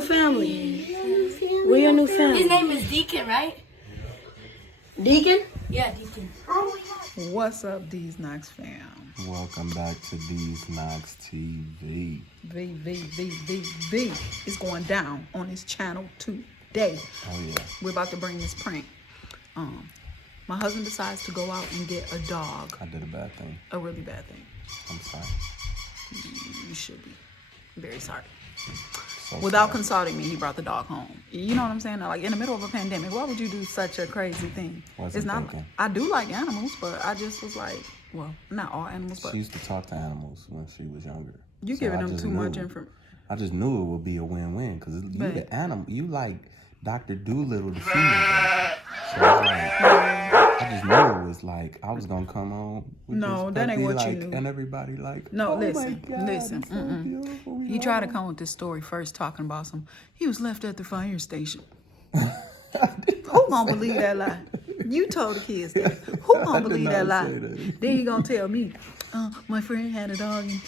new family. We're your new family. His name is Deacon, right? Deacon? Yeah, Deacon. What's up, D's Knox fam? Welcome back to D's Knox TV. V. It's going down on this channel today. Oh yeah. We're about to bring this prank. My husband decides to go out and get a dog. I did a bad thing. A really bad thing. I'm sorry. You should be very sorry. So Without sorry. consulting me, he brought the dog home. You know what I'm saying? Like in the middle of a pandemic, why would you do such a crazy thing? Wasn't It's not. thinking. I do like animals, but I just was like, well, not all animals, but She used to talk to animals when she was younger. you So giving I them just too much knew- information. I just knew it would be a win-win because you Right. the animal. You like Dr. Doolittle, the female. So I just knew it was like I was gonna come home. With No, this that ain't puppy, what you like, knew. And everybody like, No, oh listen, my God, listen. it's so beautiful. We He love tried to him. come with this story first, talking about he was left at the fire station. Who gonna believe that lie? You told the kids that. Who I gonna did believe not that lie? say that. Then you gonna tell me, my friend had a dog and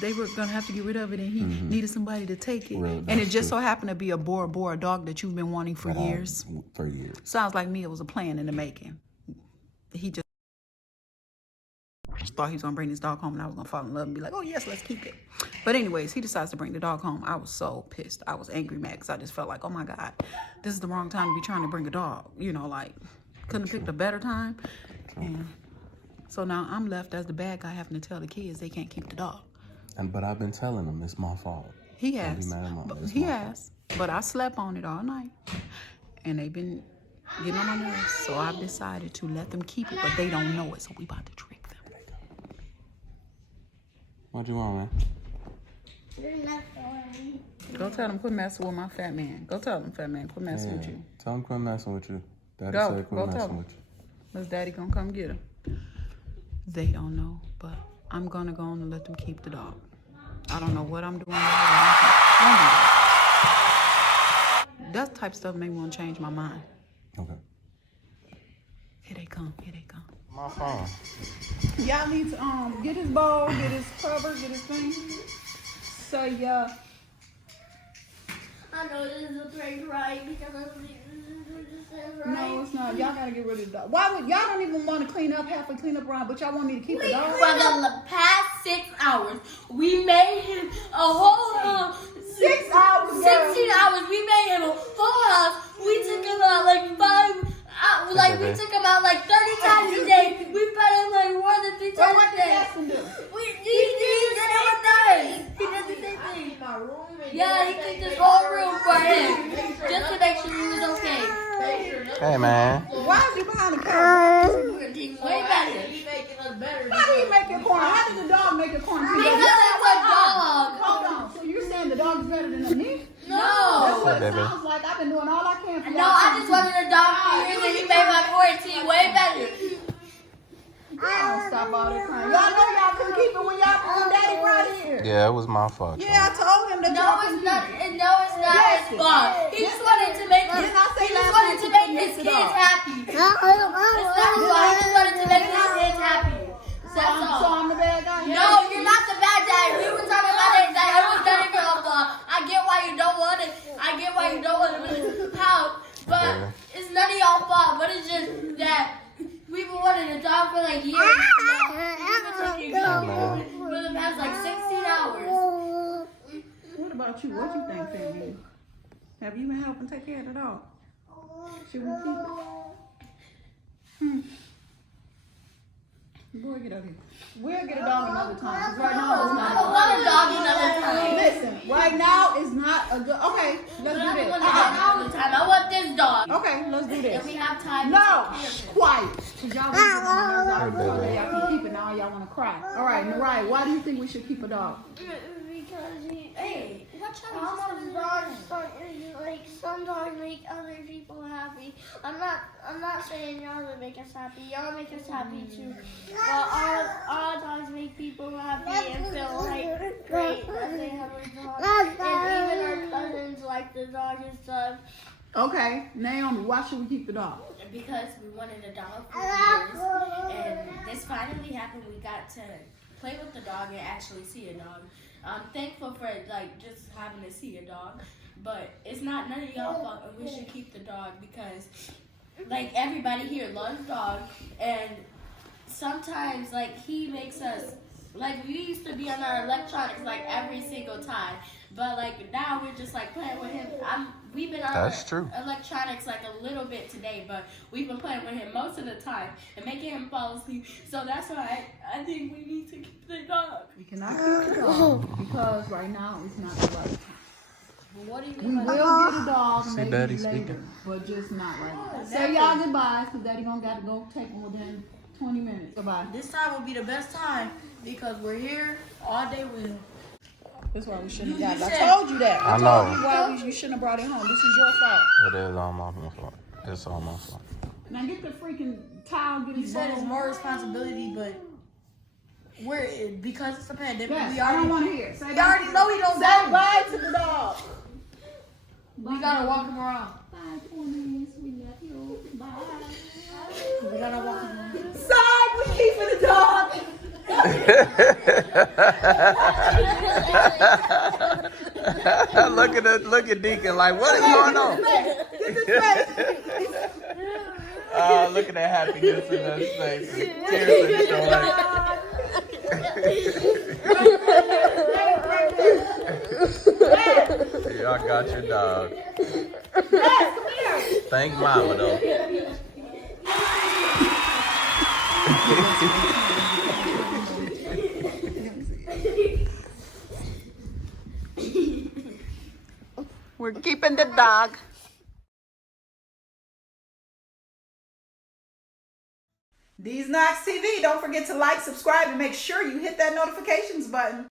they were gonna have to get rid of it and he needed somebody to take it. Well, and it that's just true. so happened to be a Bora Bora dog that you've been wanting for years. For years. Sounds like me, it was a plan in the making. He just thought he was gonna bring this dog home and I was gonna fall in love and be like, oh yes, let's keep it. But anyways, he decides to bring the dog home. I was so pissed. I was angry, mad, because I just felt like, oh my God, this is the wrong time to be trying to bring a dog. You know, like, couldn't have picked a better time. And so now I'm left as the bad guy having to tell the kids they can't keep the dog. But I've been telling them it's my fault. He Don't be has. mad at Mom. But It's he my fault. has. But I slept on it all night. And they've been getting on my nerves. So I've decided to let them keep it, but they don't know it. So we about to trick them. What you want, man? Go tell them quit messing with my fat man. Go tell them, fat man, quit messing with you. Tell him quit messing with you. Daddy Go. said quit Go tell messing him. with you. Miss Daddy gonna come get him. They don't know, but I'm gonna go on and let them keep the dog. I don't know what I'm doing. Don't do that. That type of stuff make me want to change my mind. Okay. Here they come. Here they come. My phone. Y'all need to get his bowl, get his cover, get his thing. So yeah. I know this is a prank, right? Because I don't think this is right. No, it's not. Y'all gotta get rid of the dog. Why would y'all don't even want to clean up, halfway clean up around, but y'all want me to keep the dog? For the past 6 hours, we made him a whole 6 hours. 16 hours. We made him a whole house. We took him out like 5. We took him out like 30 times a day. We fed him like more than 3 So times what a did day. Jackson do? He did it with us. He did the same thing. Yeah, he cleaned this whole room for him just to make sure he was okay. Hey, man. Why is he behind the camera? We're doing way better. How do you make your corner? How did the dog make a corner? Because it's a dog. Hold on. So you're saying the dog is better than me? That's No. what it Baby. sounds like. I've been doing all I can for No, I just wanted a dog for years and he made my quarantine way better. Y'all stop all that crying. Y'all know y'all couldn't keep it when Daddy right here. Yeah, it was my fault. Yeah, I told him that No, y'all it's couldn't not. keep it. No, it's not his fault. He just wanted to make his. Didn't I say He just last wanted week to you make couldn't his mix it kids up? happy. It's not his fault. He just wanted to make his kids happy. That's So all. I'm the bad guy? No, you're not the bad guy. We were talking about it. That it was none of your fault. I get why you don't want it. I get why you don't want to help. But it's none of y'all fault. But it's just that we've been wanting a dog for like years. We've been talking for the past like 16 hours. What about you? What you think, Family? Have you been helping take care of the dog? Should we keep it? Boy, get up here. We'll get a dog another time. 'Cause right now it's not. I want a dog another time. Listen, right now is not a good. Okay, let's I do don't this. want a dog another time. I want this dog. Okay, let's do And this. we have time. No, to take care of it. quiet. Cause y'all been getting on my nerves all day. Y'all can keep it now. Y'all want to cry. All right, Mariah, why do you think we should keep a dog? Because Hey, watch out. almost some dogs make other people happy. I'm not saying y'all would make us happy. Y'all make us happy too. But all dogs make people happy and feel like great that they have a dog. And even our cousins like the dog and stuff. Okay, Naomi, why should we keep the dog? Because we wanted a dog for years, and this finally happened. We got to play with the dog and actually see a dog. I'm thankful for like just having to see a dog, but it's not none of y'all fault, and we should keep the dog because, like, everybody here loves dogs, and sometimes, like, he makes us, like, we used to be on our electronics, like, every single time, but, like, now we're just, like, playing with him. We've been on That's true. electronics, like, a little bit today, but we've been playing with him most of the time and making him fall asleep, so that's why I think we need to keep the dog. We cannot keep the dog because right now it's not the right time. What do you We mean by will get a dog See maybe Daddy later, speaking. but just not right now. Say y'all goodbyes because Daddy gonna got to go take him within 20 minutes. Goodbye. This time will be the best time because we're here all day with him. That's why we shouldn't You have got it. said- I told you that. I told know. you why you shouldn't have brought it home. This is your fault. It is all my fault. It's all my fault. Now get the freaking towel, get You his said it's bone. more responsibility, but because it's a pandemic, Yes, we I don't already want to hear it. Say we bye. already know he don't Say got bye to the dog. We gotta walk him around. Bye, Tony. We love you. Bye. We gotta walk him around. Side, we keeping the dog. Look at Deacon like, what is going on? Look at that happiness in his face. Tears in his eyes. Y'all got your dog. Thank Mama though. We're keeping the dog. These Knox TV. Don't forget to like, subscribe, and make sure you hit that notifications button.